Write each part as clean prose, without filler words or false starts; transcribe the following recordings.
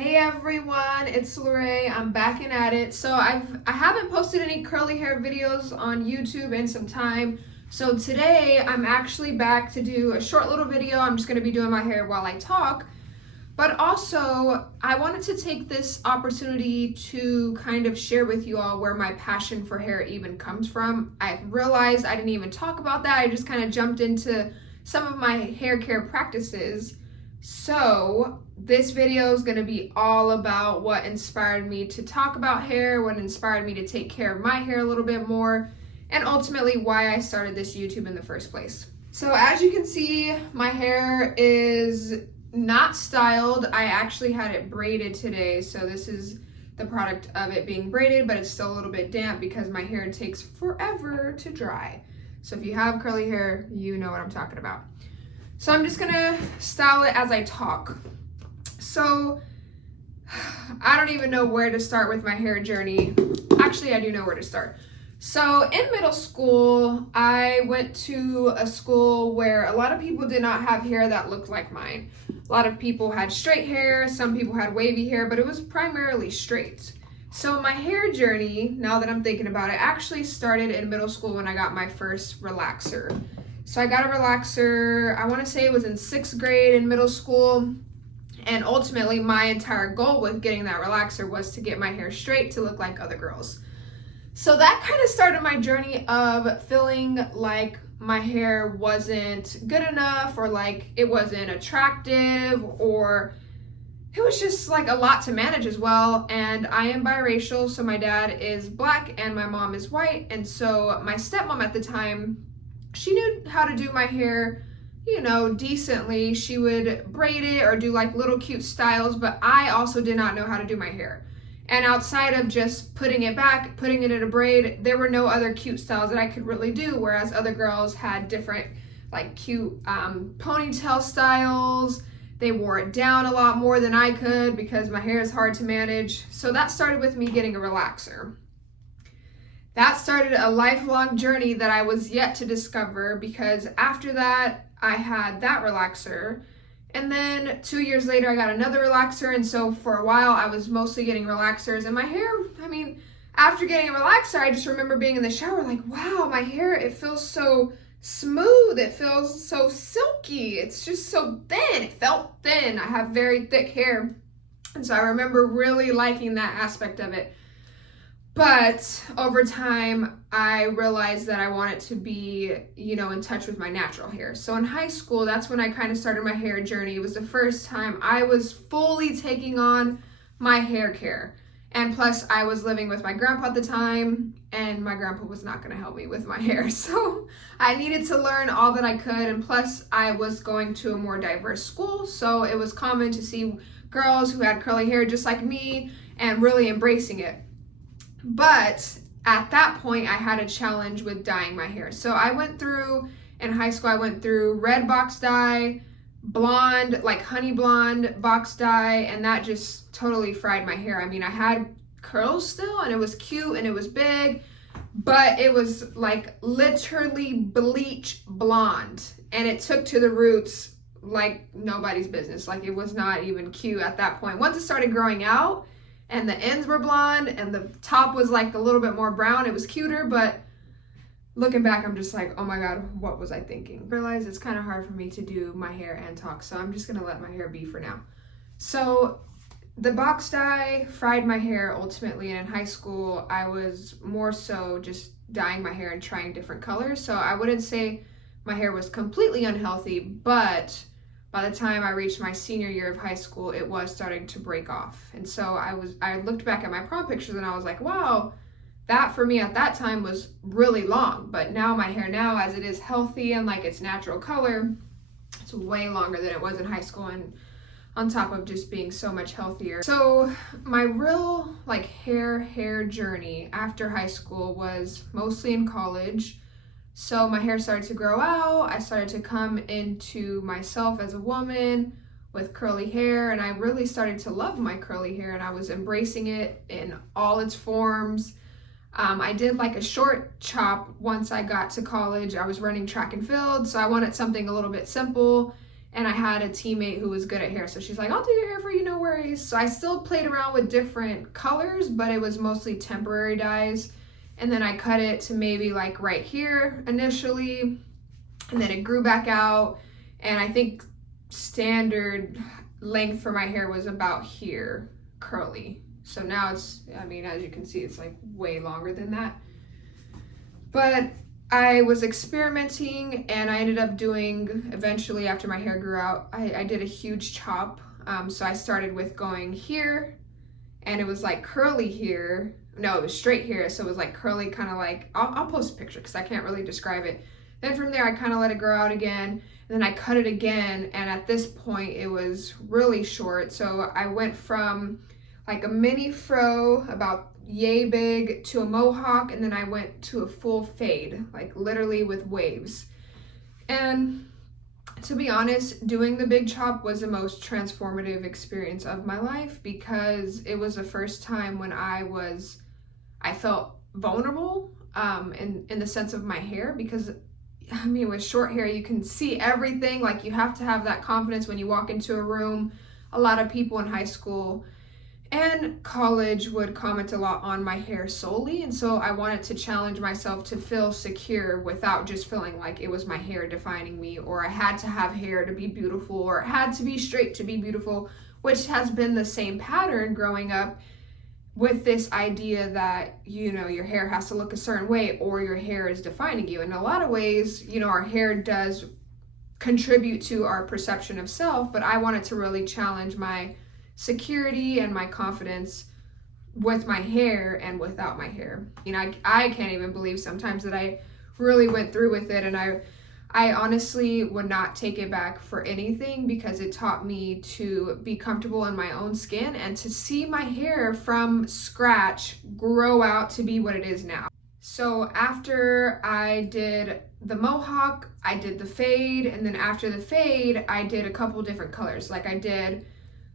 Hey everyone, it's Lorraine. I'm back in at it. So I haven't posted any curly hair videos on YouTube in some time. So today I'm actually back to do a short little video. I'm just going to be doing my hair while I talk. But also, I wanted to take this opportunity to kind of share with you all where my passion for hair even comes from. I realized I didn't even talk about that. I just kind of jumped into some of my hair care practices. So this video is going to be all about what inspired me to talk about hair, what inspired me to take care of my hair a little bit more, and ultimately why I started this YouTube in the first place. So as you can see, my hair is not styled. I actually had it braided today, so this is the product of it being braided, but it's still a little bit damp because my hair takes forever to dry. So if you have curly hair, you know what I'm talking about. So I'm just gonna style it as I talk. So I don't even know where to start with my hair journey. Actually, I do know where to start. So in middle school, I went to a school where a lot of people did not have hair that looked like mine. A lot of people had straight hair, some people had wavy hair, but it was primarily straight. So my hair journey, now that I'm thinking about it, actually started in middle school when I got my first relaxer. So I got a relaxer, I want to say it was in 6th grade in middle school. And ultimately my entire goal with getting that relaxer was to get my hair straight to look like other girls. So that kind of started my journey of feeling like my hair wasn't good enough, or like it wasn't attractive, or it was just like a lot to manage as well. And I am biracial, so my dad is black and my mom is white. And so my stepmom at the time, she knew how to do my hair, you know, decently. She would braid it or do like little cute styles, but I also did not know how to do my hair. And outside of just putting it back, putting it in a braid, there were no other cute styles that I could really do, whereas other girls had different like cute ponytail styles. They wore it down a lot more than I could because my hair is hard to manage. So that started with me getting a relaxer. That started a lifelong journey that I was yet to discover, because after that, I had that relaxer. And then 2 years later, I got another relaxer. And so for a while, I was mostly getting relaxers. And my hair, after getting a relaxer, I just remember being in the shower like, wow, my hair, it feels so smooth. It feels so silky. It's just so thin. It felt thin. I have very thick hair. And so I remember really liking that aspect of it. But over time, I realized that I wanted to be, in touch with my natural hair. So in high school, that's when I kind of started my hair journey. It was the first time I was fully taking on my hair care. And plus, I was living with my grandpa at the time, and my grandpa was not going to help me with my hair. So I needed to learn all that I could. And plus, I was going to a more diverse school. So it was common to see girls who had curly hair just like me and really embracing it. But at that point, I had a challenge with dyeing my hair. So in high school, I went through red box dye, blonde, like honey blonde box dye, and that just totally fried my hair. I had curls still, and it was cute, and it was big, but it was like literally bleach blonde, and it took to the roots like nobody's business. Like, it was not even cute at that point. Once it started growing out, and the ends were blonde, and the top was like a little bit more brown, it was cuter, but looking back, I'm just like, oh my God, what was I thinking? I realize it's kind of hard for me to do my hair and talk, so I'm just gonna let my hair be for now. So the box dye fried my hair ultimately, and in high school, I was more so just dyeing my hair and trying different colors. So I wouldn't say my hair was completely unhealthy, but by the time I reached my senior year of high school, it was starting to break off. And so I looked back at my prom pictures and I was like, wow, that for me at that time was really long. But now my hair now, as it is healthy and like its natural color, it's way longer than it was in high school, and on top of just being so much healthier. So my real like hair journey after high school was mostly in college. So my hair started to grow out. I started to come into myself as a woman with curly hair, and I really started to love my curly hair, and I was embracing it in all its forms. I did like a short chop once I got to college. I was running track and field, so I wanted something a little bit simple and I had a teammate who was good at hair, so she's like, I'll do your hair for you, no worries. So I still played around with different colors, but it was mostly temporary dyes. And then I cut it to maybe like right here initially, and then it grew back out. And I think standard length for my hair was about here, curly. So now it's, I mean, as you can see, it's like way longer than that. But I was experimenting, and I ended up doing, eventually after my hair grew out, I did a huge chop. So I started with going here, and it was like curly here. No, it was straight here, so it was like curly, kind of like, I'll post a picture because I can't really describe it. Then from there, I kind of let it grow out again, and then I cut it again, and at this point, it was really short. So I went from like a mini fro, about yay big, to a mohawk, and then I went to a full fade, like literally with waves. And to be honest, doing the big chop was the most transformative experience of my life, because it was the first time when I felt vulnerable in the sense of my hair, because I mean, with short hair, you can see everything. Like, you have to have that confidence when you walk into a room. A lot of people in high school and college would comment a lot on my hair solely, and so I wanted to challenge myself to feel secure without just feeling like it was my hair defining me, or I had to have hair to be beautiful, or it had to be straight to be beautiful, which has been the same pattern growing up, with this idea that, you know, your hair has to look a certain way or your hair is defining you. In a lot of ways, you know, our hair does contribute to our perception of self, but I wanted to really challenge my security and my confidence with my hair and without my hair. You know, I can't even believe sometimes that I really went through with it, and I honestly would not take it back for anything, because it taught me to be comfortable in my own skin and to see my hair from scratch grow out to be what it is now. So after I did the mohawk, I did the fade, and then after the fade, I did a couple different colors. Like, I did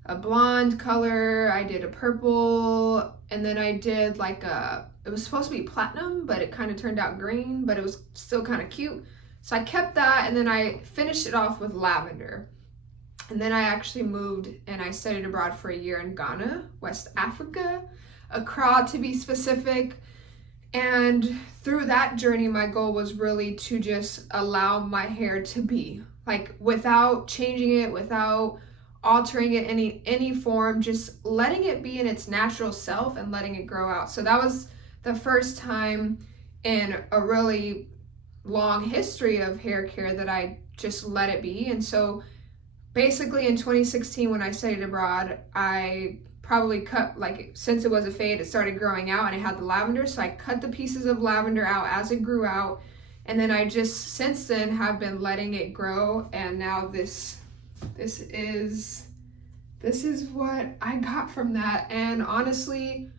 a blonde color, I did a purple, and then I did like it was supposed to be platinum, but it kind of turned out green, but it was still kind of cute. So I kept that, and then I finished it off with lavender. And then I actually moved and I studied abroad for a year in Ghana, West Africa, Accra to be specific. And through that journey, my goal was really to just allow my hair to be, like, without changing it, without altering it in any form, just letting it be in its natural self and letting it grow out. So that was the first time in a really long history of hair care that I just let it be. And so basically in 2016, when I studied abroad, I probably cut, like, since it was a fade, it started growing out and it had the lavender, so I cut the pieces of lavender out as it grew out, and then I just since then have been letting it grow. And now this is what I got from that. And honestly,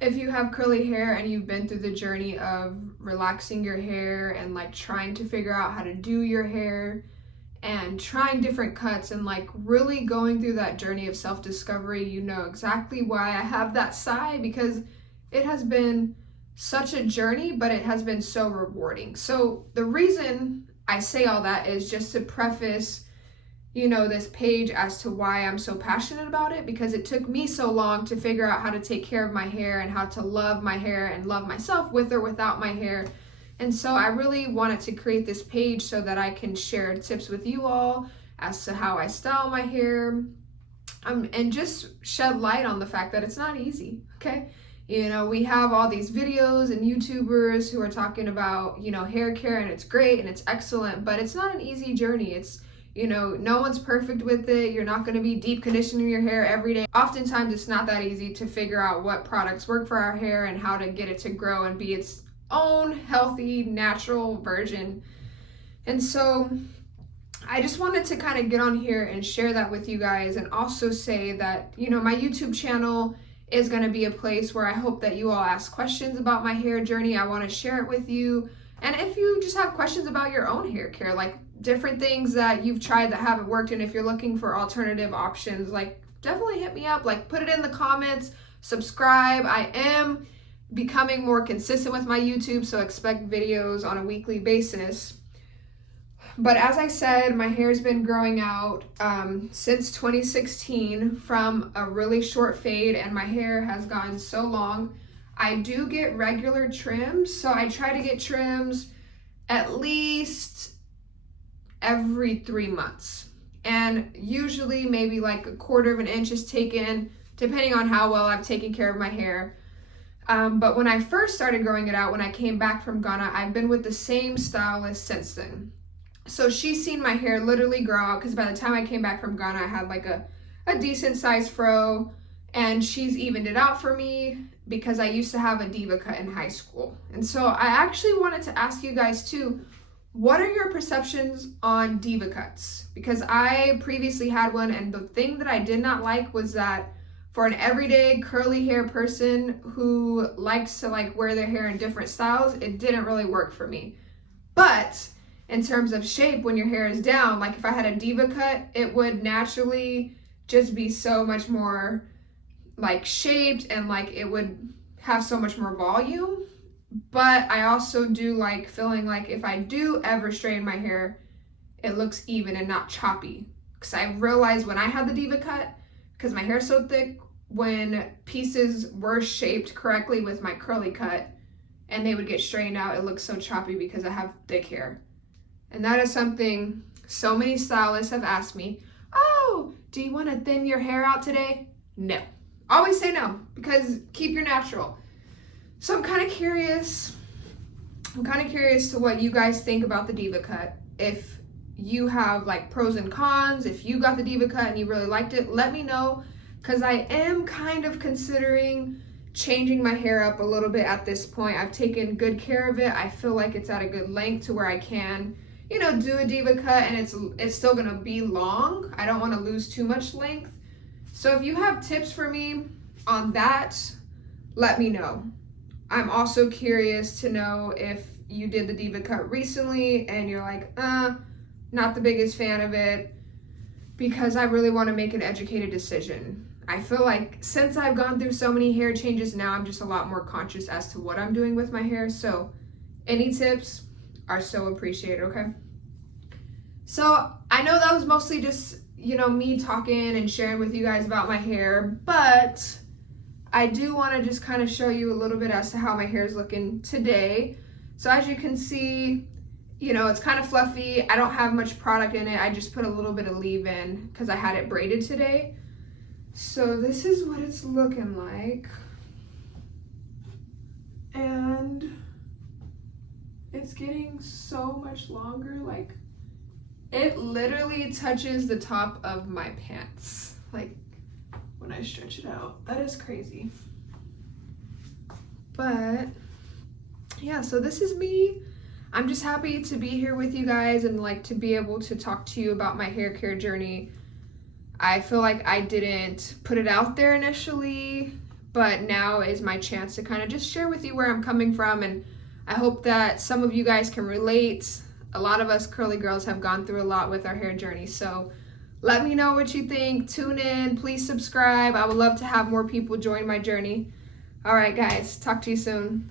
if you have curly hair and you've been through the journey of relaxing your hair and like trying to figure out how to do your hair and trying different cuts and like really going through that journey of self-discovery, you know exactly why I have that sigh, because it has been such a journey, but it has been so rewarding. So the reason I say all that is just to preface, you know, this page as to why I'm so passionate about it, because it took me so long to figure out how to take care of my hair and how to love my hair and love myself with or without my hair. And so I really wanted to create this page so that I can share tips with you all as to how I style my hair, and just shed light on the fact that it's not easy, okay? You know, we have all these videos and YouTubers who are talking about, you know, hair care, and it's great and it's excellent, but it's not an easy journey. It's, you know, no one's perfect with it. You're not going to be deep conditioning your hair every day. Oftentimes it's not that easy to figure out what products work for our hair and how to get it to grow and be its own healthy, natural version. And so I just wanted to kind of get on here and share that with you guys, and also say that, you know, my YouTube channel is going to be a place where I hope that you all ask questions about my hair journey. I want to share it with you. And if you just have questions about your own hair care, like different things that you've tried that haven't worked, and if you're looking for alternative options, like definitely hit me up, like put it in the comments, subscribe. I am becoming more consistent with my YouTube, so expect videos on a weekly basis. But as I said, my hair's been growing out since 2016 from a really short fade, and my hair has gotten so long. I do get regular trims, so I try to get trims at least every 3 months. And usually maybe like 1/4 of an inch is taken, depending on how well I've taken care of my hair. But when I first started growing it out, when I came back from Ghana, I've been with the same stylist since then. So she's seen my hair literally grow out, because by the time I came back from Ghana, I had like a decent sized fro, and she's evened it out for me because I used to have a diva cut in high school. And so I actually wanted to ask you guys too, what are your perceptions on diva cuts? Because I previously had one, and the thing that I did not like was that for an everyday curly hair person who likes to like wear their hair in different styles, it didn't really work for me. But in terms of shape, when your hair is down, like if I had a diva cut, it would naturally just be so much more like shaped, and like it would have so much more volume. But I also do like feeling like if I do ever straighten my hair, it looks even and not choppy. Because I realized when I had the diva cut, because my hair's so thick, when pieces were shaped correctly with my curly cut and they would get straightened out, it looks so choppy because I have thick hair. And that is something so many stylists have asked me, oh, do you want to thin your hair out today? No. Always say no, because keep your natural. So I'm kind of curious to what you guys think about the diva cut. If you have like pros and cons, if you got the diva cut and you really liked it, let me know, because I am kind of considering changing my hair up a little bit at this point. I've taken good care of it. I feel like it's at a good length to where I can, you know, do a diva cut, and it's still gonna be long. I don't want to lose too much length. So if you have tips for me on that, let me know. I'm also curious to know if you did the diva cut recently and you're like, not the biggest fan of it, because I really want to make an educated decision. I feel like since I've gone through so many hair changes now, I'm just a lot more conscious as to what I'm doing with my hair. So any tips are so appreciated, okay? So I know that was mostly just, you know, me talking and sharing with you guys about my hair, but I do want to just kind of show you a little bit as to how my hair is looking today. So as you can see, you know, it's kind of fluffy. I don't have much product in it. I just put a little bit of leave-in because I had it braided today. So this is what it's looking like. And it's getting so much longer. Like, it literally touches the top of my pants. Like, when I stretch it out. That is crazy. But yeah, so this is me. I'm just happy to be here with you guys and like to be able to talk to you about my hair care journey. I feel like I didn't put it out there initially, but now is my chance to kind of just share with you where I'm coming from, and I hope that some of you guys can relate. A lot of us curly girls have gone through a lot with our hair journey, so let me know what you think. Tune in, please subscribe. I would love to have more people join my journey. All right, guys, talk to you soon.